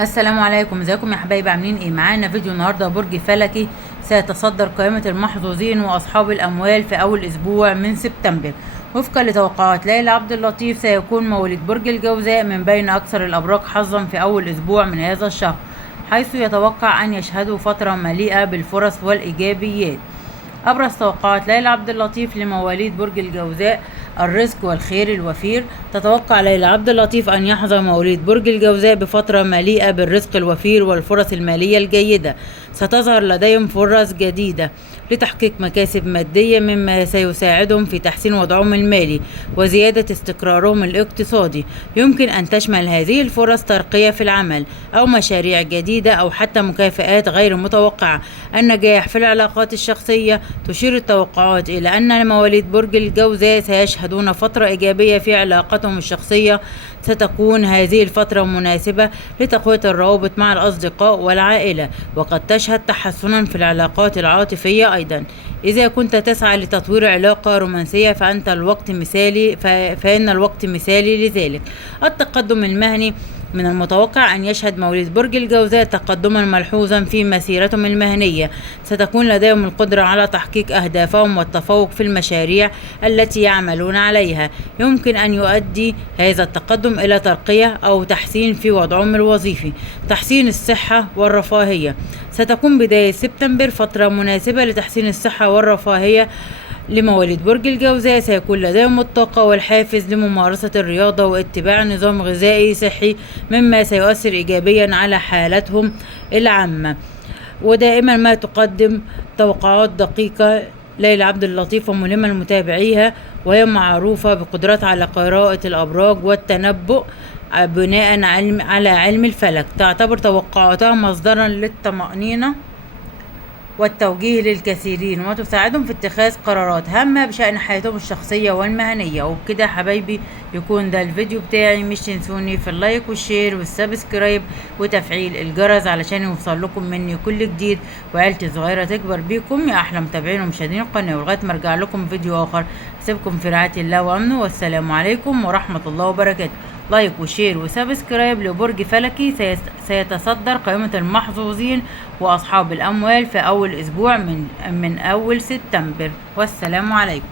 السلام عليكم، ازيكم يا حبايبي؟ عاملين ايه؟ معانا فيديو النهارده. برج فلكي سيتصدر قائمة المحظوظين واصحاب الاموال في اول اسبوع من سبتمبر. وفقا لتوقعات ليلى عبد اللطيف، سيكون مواليد برج الجوزاء من بين اكثر الابراج حظا في اول اسبوع من هذا الشهر، حيث يتوقع ان يشهدوا فترة مليئة بالفرص والايجابيات. أبرز توقعات ليلى عبد اللطيف لمواليد برج الجوزاء: الرزق والخير الوفير. تتوقع ليلى عبد اللطيف أن يحظى مواليد برج الجوزاء بفترة مليئة بالرزق الوفير والفرص المالية الجيدة. ستظهر لديهم فرص جديدة لتحقيق مكاسب مادية، مما سيساعدهم في تحسين وضعهم المالي وزيادة استقرارهم الاقتصادي. يمكن أن تشمل هذه الفرص ترقية في العمل أو مشاريع جديدة أو حتى مكافآت غير متوقعة. النجاح في العلاقات الشخصية: تشير التوقعات إلى أن مواليد برج الجوزاء سيشهدون فترة إيجابية في علاقتهم الشخصية. ستكون هذه الفترة مناسبة لتقوية الروابط مع الأصدقاء والعائلة، وقد تشهد تحسنا في العلاقات العاطفية أيضا. إذا كنت تسعى لتطوير علاقة رومانسية فإن الوقت مثالي لذلك. التقدم المهني: من المتوقع أن يشهد مواليد برج الجوزاء تقدما ملحوظا في مسيرتهم المهنية. ستكون لديهم القدرة على تحقيق أهدافهم والتفوق في المشاريع التي يعملون عليها. يمكن أن يؤدي هذا التقدم إلى ترقية أو تحسين في وضعهم الوظيفي. تحسين الصحة والرفاهية: ستكون بداية سبتمبر فترة مناسبة لتحسين الصحة والرفاهية لمواليد برج الجوزاء. سيكون لديهم الطاقة والحافز لممارسة الرياضة واتباع نظام غذائي صحي، مما سيؤثر إيجابيا على حالتهم العامة. ودائما ما تقدم توقعات دقيقة ليلى عبد اللطيف وملهمة لمتابعيها، وهي معروفة بقدرتها على قراءة الأبراج والتنبؤ بناء على علم الفلك. تعتبر توقعاتها مصدرا للطمأنينة والتوجيه للكثيرين، وتساعدهم في اتخاذ قرارات هامة بشأن حياتهم الشخصية والمهنية. وبكده يا حبايبي يكون ده الفيديو بتاعي. مش تنسوني في اللايك والشير والسبسكرايب وتفعيل الجرس علشان يوصل لكم مني كل جديد، وعيلتي الصغيرة تكبر بيكم يا أحلى متابعين ومشاهدين القناة. ولغاية ما أرجع لكم فيديو آخر، أسيبكم في رعاية الله وأمنه، والسلام عليكم ورحمة الله وبركاته. لايك وشير وسبسكرايب لبرج فلكي سيتصدر قائمة المحظوظين وأصحاب الأموال في أول أسبوع من أول سبتمبر. والسلام عليكم.